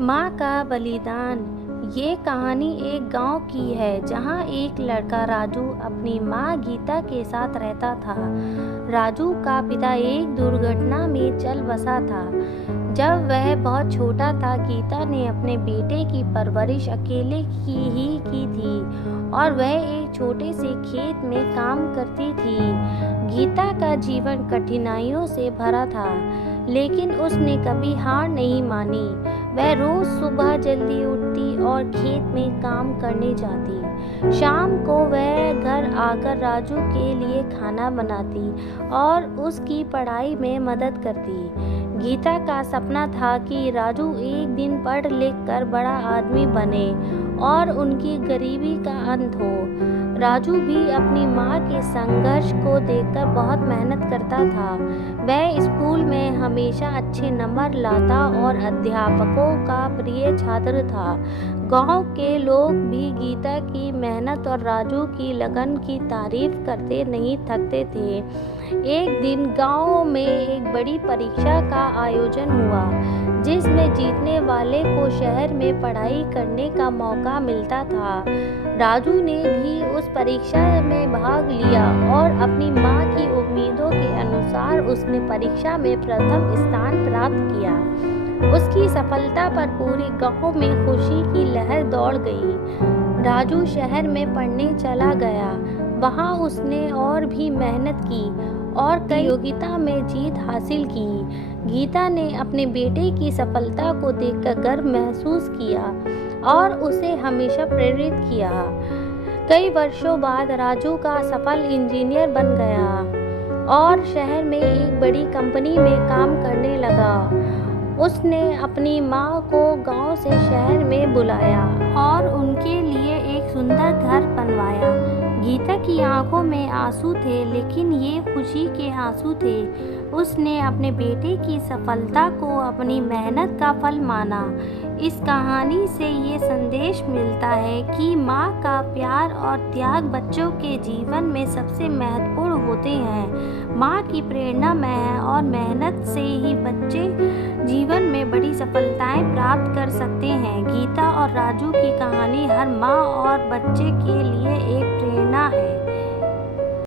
माँ का बलिदान। ये कहानी एक गांव की है जहां एक लड़का राजू अपनी माँ गीता के साथ रहता था। राजू का पिता एक दुर्घटना में चल बसा था। जब वह बहुत छोटा था, गीता ने अपने बेटे की परवरिश अकेले की थी और वह एक छोटे से खेत में काम करती थी। गीता का जीवन कठिनाइयों से भरा था, लेकिन उसने कभी हार नहीं मानी। वह रोज सुबह जल्दी उठती और खेत में काम करने जाती। शाम को वह घर आकर राजू के लिए खाना बनाती और उसकी पढ़ाई में मदद करती। गीता का सपना था कि राजू एक दिन पढ़ लिख कर बड़ा आदमी बने और उनकी गरीबी का अंत हो। राजू भी अपनी माँ के संघर्ष को देखकर बहुत मेहनत करता था। वह स्कूल में हमेशा अच्छे नंबर लाता और अध्यापकों का प्रिय छात्र था। गांव के लोग भी गीता की मेहनत और राजू की लगन की तारीफ करते नहीं थकते थे। एक दिन गांव में एक बड़ी परीक्षा का आयोजन हुआ, जिसमें जीतने वाले को शहर में पढ़ाई करने का मौका मिलता था। राजू ने भी उस परीक्षा में भाग लिया और अपनी माँ की उम्मीदों के अनुसार उसने परीक्षा में प्रथम स्थान प्राप्त किया। उसकी सफलता पर पूरे गांव में खुशी की लहर दौड़ गई। राजू शहर में पढ़ने चला गया। वहां उसने और भी मेहनत की और कई प्रतियोगिता में जीत हासिल की। गीता ने अपने बेटे की सफलता को देखकर गर्व महसूस किया और उसे हमेशा प्रेरित किया। कई वर्षों बाद राजू का सफल इंजीनियर बन गया और शहर में एक बड़ी कंपनी में काम करने लगा। उसने अपनी माँ को गांव से शहर में बुलाया और उनके लिए एक सुंदर घर बनवाया। गीता की आंखों में आंसू थे, लेकिन ये खुशी के आंसू थे। उसने अपने बेटे की सफलता को अपनी मेहनत का फल माना। इस कहानी से ये संदेश मिलता है कि माँ का प्यार और त्याग बच्चों के जीवन में सबसे महत्वपूर्ण होते हैं। माँ की प्रेरणा में और मेहनत से ही बच्चे जीवन में बड़ी सफलताएं प्राप्त कर सकते हैं। गीता और राजू की कहानी हर माँ और बच्चे के